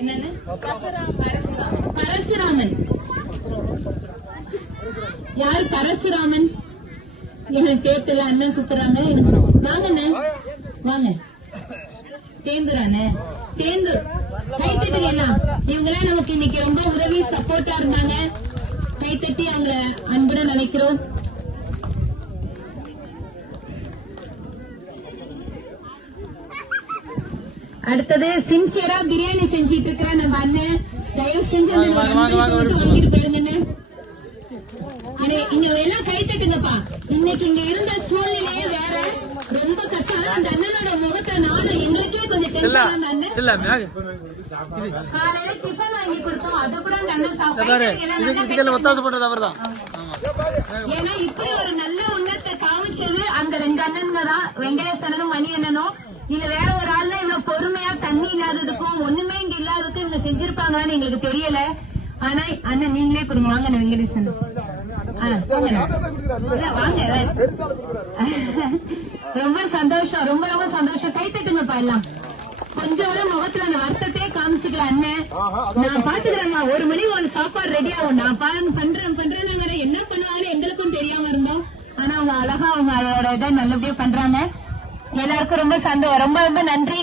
என்னன்னு பரசுராமன். யாரு பரசுராமன்? எனக்கு கேட்கல. அண்ணன் கூப்பிடுறாங்க. வாங்கண்ணே வாங்க. தேந்துரானே தேந்து கை தட்டுலாம். இவங்கெல்லாம் நமக்கு இன்னைக்கு ரொம்ப உதவி சப்போர்ட்டா இருந்தாங்க. கை தட்டி அவங்கள அன்புடன் நினைக்கிறோம். அடுத்தது சின்சியரா பிரியாணி செஞ்சிட்டு இருக்கிற நம்ம அண்ணன். தயவு செஞ்சு வாங்கிட்டு போயிருங்க. இங்க எல்லாம் கை தட்டுங்கப்பா. இன்னைக்கு இங்க இருந்த சூழ்நிலையே வேற. ரொம்ப கஷ்டம். அந்த அண்ணனோட முகத்தை நானும் எங்களுக்கே கொஞ்சம் டென்ஷன். அந்த அண்ணன் காலையில டிஃபன் வாங்கி கொடுத்தோம். அது கூட அந்த அண்ணன் சாப்பிட்டாரு. ஏன்னா இப்படி ஒரு நல்ல உள்ளத்தை காமிச்சது அந்த ரெண்டு அண்ணனுங்க தான், வெங்கடேசனும் மணி அண்ணனும். இல்ல வேற ஒரு ஆள் தான் இவங்க பொறுமையா தண்ணி இல்லாததுக்கும் ஒண்ணுமே இங்க இல்லாததுக்கும் இவங்க செஞ்சிருப்பாங்களான்னு எங்களுக்கு தெரியல. ஆனா அண்ணன் நீங்களே கொடுங்க. வாங்க வெங்கடேசன் வாங்க. ரொம்ப சந்தோஷம். ரொம்ப ரொம்ப சந்தோஷம். கை தட்டுங்கப்பா எல்லாம். கொஞ்சம் கூட முகத்துல அந்த வருத்தத்தையே காமிச்சுக்கலாம். அண்ணன் நான் பாத்துக்கிறேன். 1 மணி ஒரு சாப்பாடு ரெடி ஆகும். நான் பண்றேன் என்ன பண்ணுவாங்கன்னு எங்களுக்கும் தெரியாம இருந்தோம். ஆனா அவங்க அழகா அவங்களோட இதை நல்லபடியா பண்றாங்க. எல்லாருக்கும் ரொம்ப சந்தோஷம். ரொம்ப ரொம்ப நன்றி.